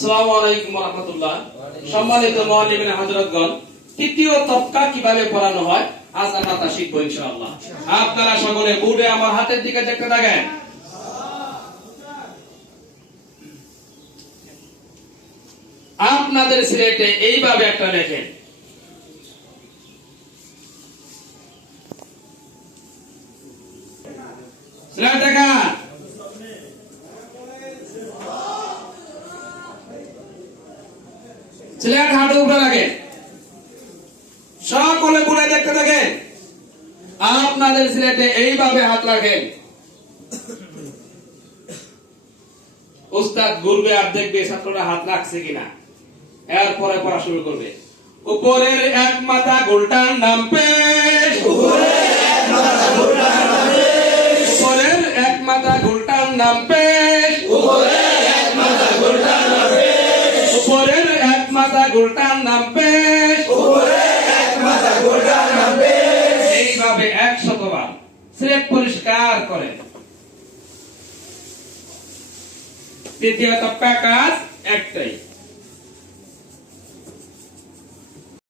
আসসালামু আলাইকুম ওয়া রাহমাতুল্লাহ। সম্মানিত মুআল্লিমিন হযরতগণ, তৃতীয় তবকা কিভাবে পড়ানো হয় আজ আমরা তা শিখব ইনশাআল্লাহ। আপনারা সকলে বোর্ডে আমার হাতের দিকে দেখতে থাকেন। আপনাদের সিলেটে এইভাবে একটা লেখেন। সিলেট দেখা সিলেট হাঁটু উপরে রাখেন। সকলে বোর্ডে দেখতে থাকেন। আপনাদের সিলেটে এইভাবে হাত রাখেন। উস্তাদ ঘুরবে আর দেখবে ছাত্ররা হাত রাখছে কিনা, এরপরে পড়া শুরু করবে। উপরের এক মাথা গোলটার নাম পেশ, উপরের এক মাথা গোলটার নাম পেশ, উপরের এক মাথা গোলটার নাম পেশ, উপরের এক মাথা গোলটার নাম পেশ, উপরের এক মাথা গোলটার নাম পেশ, উপরের এক মাথা গোলটার নাম পেশ। এইভাবে 100 বার সিলেট পরিষ্কার করেন। তৃতীয় তবকা কাজ একটাই।